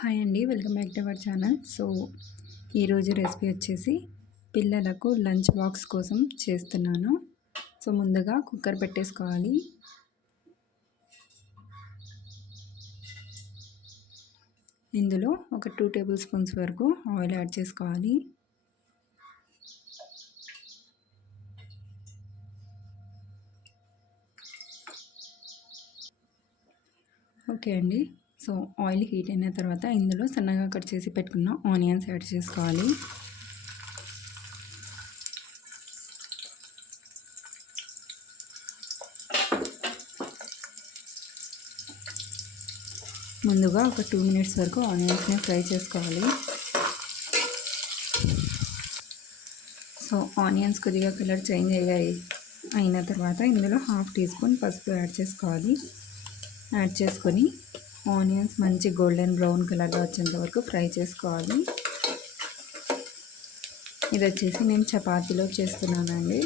Hi అండి welcome back to our channel. So ఈరోజు recipe వచ్చేసి పిల్లలకు లంచ్ బాక్స్ కోసం చేస్తున్నాను. సో ముందుగా కుక్కర్ పెట్టేసుకోవాలి. ఇందులో ఒక టూ టేబుల్ స్పూన్స్ వరకు ఆయిల్ యాడ్ చేసుకోవాలి. ఓకే అండి. సో ఆయిల్ హీట్ అయిన తర్వాత ఇందులో సన్నగా కట్ చేసి పెట్టుకున్న ఆనియన్స్ యాడ్ చేసుకోవాలి. ముందుగా ఒక టూ మినిట్స్ వరకు ఆనియన్స్ని ఫ్రై చేసుకోవాలి. సో ఆనియన్స్ కొద్దిగా కలర్ చేంజ్ అయ్యాయి అయిన తర్వాత ఇందులో హాఫ్ టీ స్పూన్ పసుపు యాడ్ చేసుకోవాలి. యాడ్ చేసుకొని ఆనియన్స్ మంచి గోల్డెన్ బ్రౌన్ కలర్గా వచ్చేంత వరకు ఫ్రై చేసుకోవాలి. ఇది వచ్చేసి నేను చపాతీలో చేస్తున్నానండి.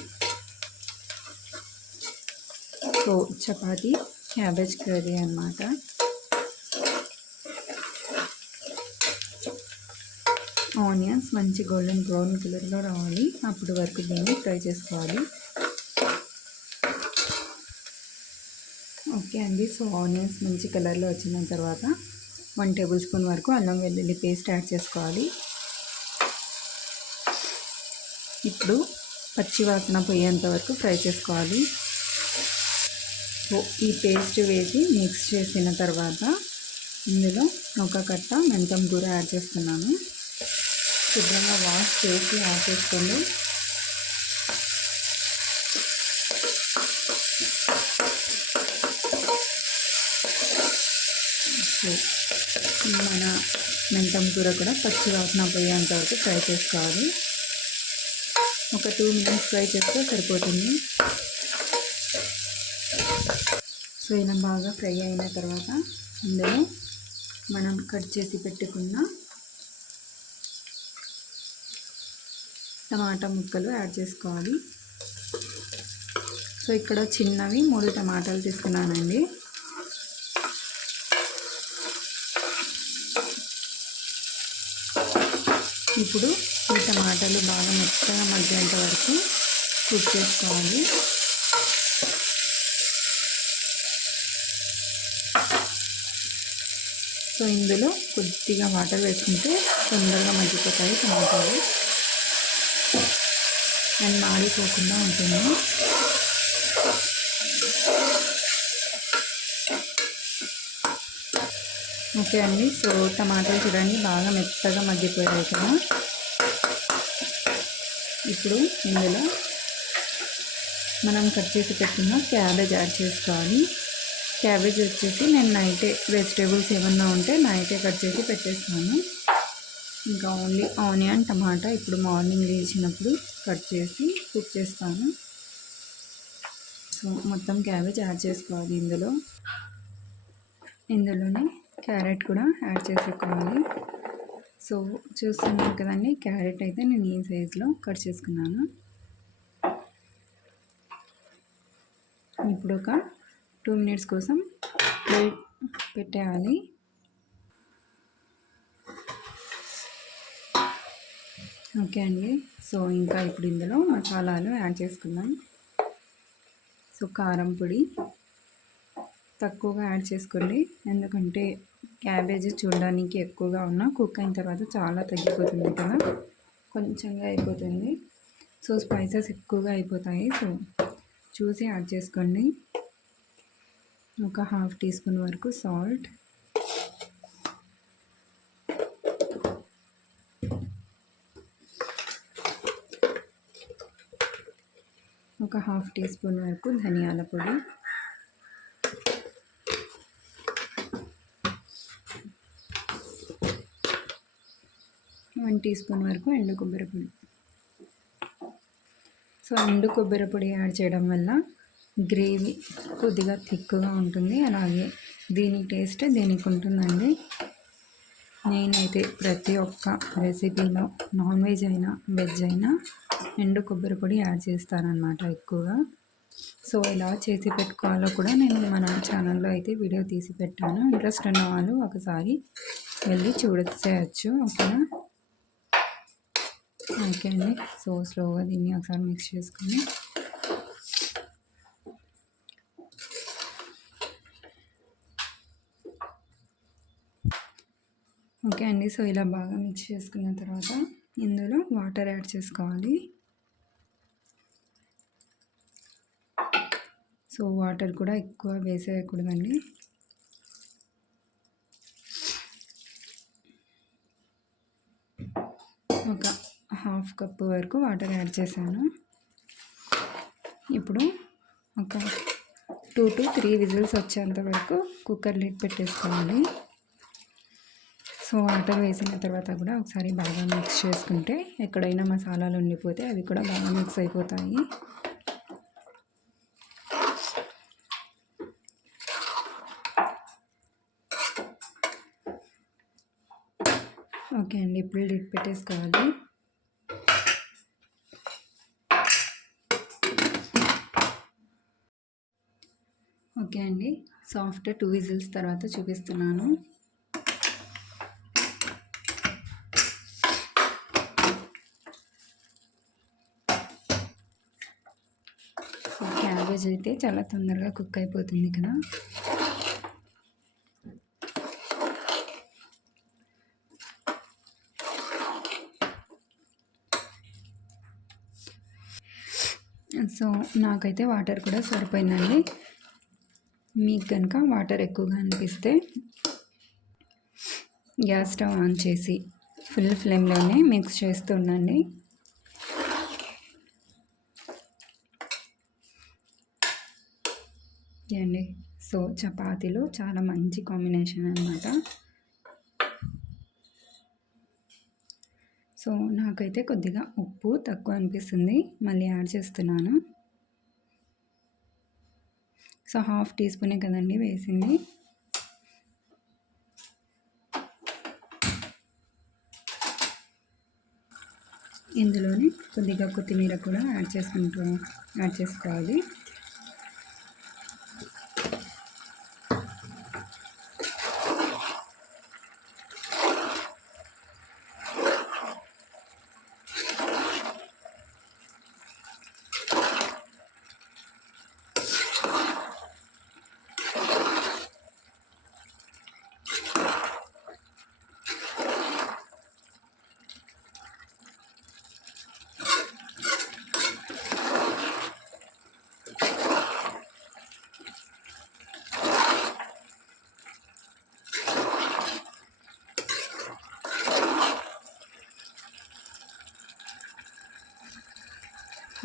సో చపాతీ క్యాబేజ్ కర్రీ అనమాట ఆనియన్స్ మంచి గోల్డెన్ బ్రౌన్ కలర్లో రావాలి. అప్పుడు వరకు దీన్ని ఫ్రై చేసుకోవాలి. ఓకే అండి. సో ఆనియన్స్ మంచి కలర్లో వచ్చిన తర్వాత వన్ టేబుల్ స్పూన్ వరకు అల్లం వెల్లుల్లి పేస్ట్ యాడ్ చేసుకోవాలి. ఇప్పుడు పచ్చి వాసన పోయేంత వరకు ఫ్రై చేసుకోవాలి. ఈ పేస్ట్ వేసి మిక్స్ చేసిన తర్వాత ఇందులో ఒక కట్ట మెంతం కూర యాడ్ చేస్తున్నాను. శుభ్రంగా వాష్ చేసి యాడ్ చేసుకోండి మన మెంతం కూర కూడా పచ్చి వాసన పోయేంత వరకు ఫ్రై చేసుకోవాలి. ఒక టూ మినిట్స్ ఫ్రై చేస్తే సరిపోతుంది. సో ఇలా బాగా ఫ్రై అయిన తర్వాత అందులో మనం కట్ చేసి పెట్టుకున్న టమాటా ముక్కలు యాడ్ చేసుకోవాలి. సో ఇక్కడ చిన్నవి మూడు టమాటాలు తీసుకున్నానండి. ఇప్పుడు ఈ టమాటాలు బాగా మెత్తగా మగ్గేంత వరకు కుక్ చేసుకోవాలి. సో ఇందులో కొద్దిగా వాటర్ వేసుకుంటే తొందరగా మగ్గిపోతాయి టమాటాలు. అండ్ మాడిపోకుండా ఉంటుంది. ఓకే అండి. సో టమాటాలు చూడండి బాగా మెత్తగా మగ్గిపోయాయి కదా. ఇప్పుడు ఇందులో మనం కట్ చేసి పెట్టిన క్యాబేజ్ యాడ్ చేసుకోవాలి. క్యాబేజ్ వచ్చేసి నేను నైటే వెజిటేబుల్స్ ఏమన్నా ఉంటే నైటే కట్ చేసి పెట్టేస్తాను. ఇంకా ఓన్లీ ఆనియన్ టమాటా ఇప్పుడు మార్నింగ్ లేచినప్పుడు కట్ చేసి కుక్ చేస్తాను. సో మొత్తం క్యాబేజ్ యాడ్ చేసుకోవాలి ఇందులో. ఇందులోనే క్యారెట్ కూడా యాడ్ చేసుకోవాలి సో చూస్తున్నారు కదండి క్యారెట్ అయితే నేను ఈ సైజులో కట్ చేసుకున్నాను. ఇప్పుడు ఒక టూ మినిట్స్ కోసం ప్లేట్ పెట్టేయాలి. ఓకే అండి. సో ఇంకా ఇప్పుడు ఇందులో మసాలాలు యాడ్ చేసుకుందాం. సో కారం పొడి తక్కువగా యాడ్ చేసుకోండి. ఎందుకంటే క్యాబేజీ చూడడానికి ఎక్కువగా ఉన్న కుక్ అయిన తర్వాత చాలా తగ్గిపోతుంది కదా. కొంచెంగా అయిపోతుంది. సో స్పైసెస్ ఎక్కువగా అయిపోతాయి. సో చూసి యాడ్ చేసుకోండి. ఒక హాఫ్ టీ స్పూన్ వరకు సాల్ట్. ఒక హాఫ్ టీ స్పూన్ వరకు ధనియాల పొడి. వన్ టీ స్పూన్ వరకు ఎండు కొబ్బరి పొడి. సో ఎండు కొబ్బరి పొడి యాడ్ చేయడం వల్ల గ్రేవీ కొద్దిగా థిక్గా ఉంటుంది. అలాగే దీని టేస్ట్ దీనికి ఉంటుందండి. నేనైతే ప్రతి ఒక్క రెసిపీలో నాన్ వెజ్ అయినా వెజ్ అయినా ఎండు కొబ్బరి పొడి యాడ్ చేస్తానన్నమాట ఎక్కువగా. సో ఎలా చేసి పెట్టుకోవాలో కూడా నేను మన ఛానల్లో అయితే వీడియో తీసి పెట్టాను. ఇంట్రెస్ట్ ఉన్న వాళ్ళు ఒకసారి వెళ్ళి చూడొచ్చేయచ్చు ఓకేనా? ఓకే అండి. సో స్లోగా దీన్ని ఒకసారి మిక్స్ చేసుకొని. ఓకే అండి. సో ఇలా బాగా మిక్స్ చేసుకున్న తర్వాత ఇందులో వాటర్ యాడ్ చేసుకోవాలి. సో వాటర్ కూడా ఎక్కువ వేసేయకూడదండి ఒక హాఫ్ కప్ వరకు వాటర్ యాడ్ చేశాను. ఇప్పుడు ఒక టూ టు త్రీ విజిల్స్ వచ్చేంత వరకు కుక్కర్ లిడ్ పెట్టేసుకోవాలి. సో వాటర్ వేసిన తర్వాత కూడా ఒకసారి బాగా మిక్స్ చేసుకుంటే ఎక్కడైనా మసాలాలు ఉండిపోతే అవి కూడా బాగా మిక్స్ అయిపోతాయి. ఓకే అండి ఇప్పుడు లిడ్ పెట్టేసుకోవాలి. ఓకే అండి. సాఫ్ట్వేర్ టూ విజిల్స్ తర్వాత చూపిస్తున్నాను. క్యాబేజ్ అయితే చాలా తొందరగా కుక్ అయిపోతుంది కదా. సో నాకైతే వాటర్ కూడా సరిపోయిందండి. మీకు కనుక వాటర్ ఎక్కువగా అనిపిస్తే గ్యాస్ స్టవ్ ఆన్ చేసి ఫుల్ ఫ్లేమ్లోనే మిక్స్ చేస్తూ ఉండండి అండి సో చపాతీలో చాలా మంచి కాంబినేషన్ అనమాట సో నాకైతే కొద్దిగా ఉప్పు తక్కువ అనిపిస్తుంది. మళ్ళీ యాడ్ చేస్తున్నాను. సో హాఫ్ టీ స్పూనే కదండి వేసింది. ఇందులోనే కొద్దిగా కొత్తిమీర కూడా యాడ్ చేసుకుంటూ యాడ్ చేసుకోవాలి.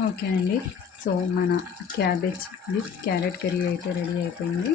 ఓకే అండి. సో మన క్యాబేజ్ విత్ క్యారెట్ కర్రీ అయితే రెడీ అయిపోయింది.